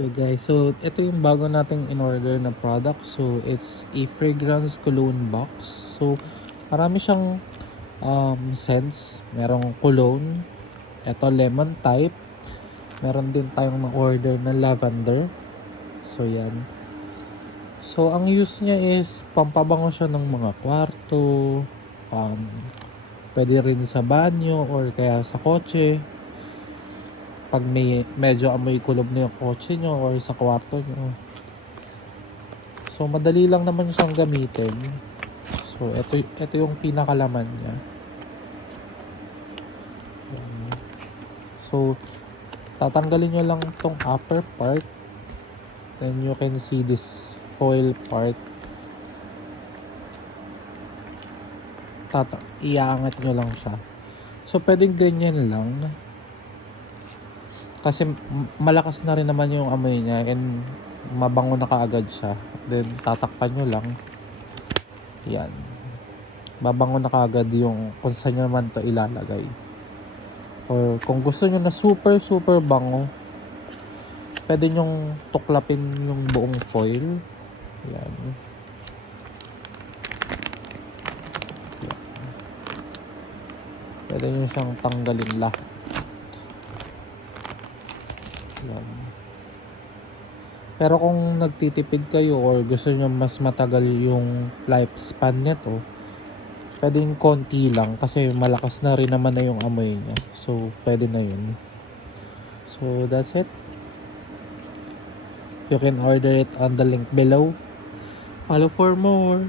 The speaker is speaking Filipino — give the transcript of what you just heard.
Hello guys, so ito yung bago nating in-order na product. So it's a fragrance cologne box. So marami siyang scents. Merong cologne, ito lemon type. Meron din tayong ma-order na lavender. So yan. So ang use niya is pampabango siya ng mga kwarto. Um, Pwede rin sa banyo or kaya sa kotse. Pag may medyo amoy kulob na yung kotse nyo or sa kwarto nyo. So, madali lang naman siyang gamitin. So, ito yung pinakalaman niya. So, tatanggalin nyo lang tong upper part. Then, you can see this foil part. Iaangat nyo lang siya. So, pwedeng ganyan lang. Kasi malakas na rin naman yung amoy niya and mabango na kaagad siya. Then tatakpan nyo lang. Yan. Babango na kaagad yung kung saan nyo naman to ilalagay. Or kung gusto nyo na super bango, pwede nyong tuklapin yung buong foil. Yan. Pwede nyo siyang tanggalin lahat. Yan. Pero kung nagtitipid kayo or gusto nyo mas matagal yung lifespan nito, pwedeng konti lang kasi malakas na rin naman na yung amoy niya. So, pwede na yun. So, that's it. You can order it on the link below. Follow for more.